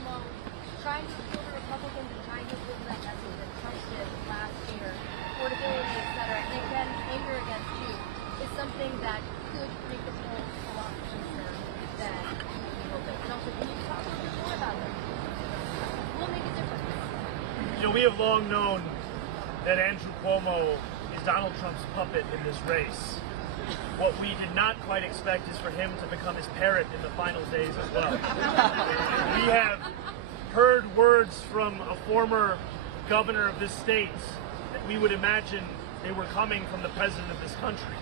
Cuomo trying to appeal to Republicans and trying to appeal to that message that Trump did last year, affordability, et cetera, and again, anger against you, is something that could make the polls a lot closer than we hope. And also, can you talk a little bit more about this? Will make a difference. You know, we have long known that Andrew Cuomo is Donald Trump's puppet in this race. What we did not quite expect is for him to become his parrot in the final days as well. We have heard words from a former governor of this state that we would imagine they were coming from the president of this country.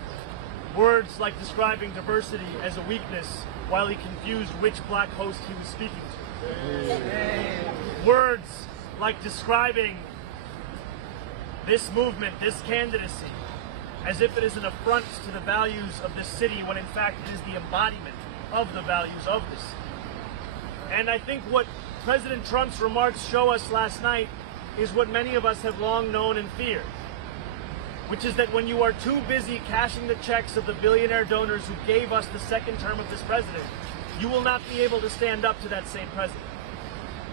Words like describing diversity as a weakness while he confused which black host he was speaking to. Words like describing this movement, this candidacy, as if it is an affront to the values of this city when in fact it is the embodiment of the values of this city. And I think what President Trump's remarks show us last night is what many of us have long known and feared, which is that when you are too busy cashing the checks of the billionaire donors who gave us the second term of this president, you will not be able to stand up to that same president.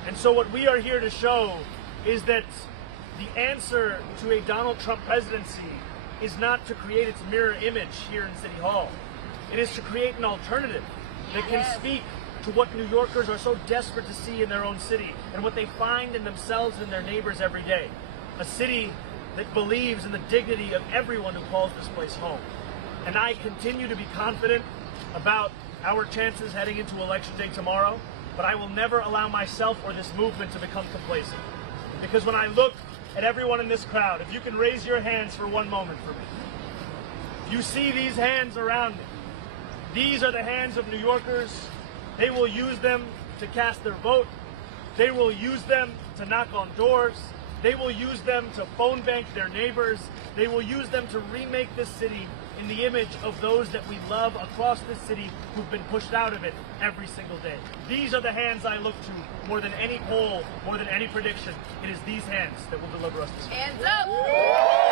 And so what we are here to show is that the answer to a Donald Trump presidency is not to create its mirror image here in City Hall. It is to create an alternative that can speak to what New Yorkers are so desperate to see in their own city and what they find in themselves and their neighbors every day. A city that believes in the dignity of everyone who calls this place home. And I continue to be confident about our chances heading into Election Day tomorrow, but I will never allow myself or this movement to become complacent. Because when I look at everyone in this crowd, if you can raise your hands for one moment for me. You see these hands around me. These are the hands of New Yorkers. They will use them to cast their vote. They will use them to knock on doors. They will use them to phone bank their neighbors. They will use them to remake this city in the image of those that we love across this city who've been pushed out of it every single day. These are the hands I look to more than any poll, more than any prediction. It is these hands that will deliver us this. Hands up!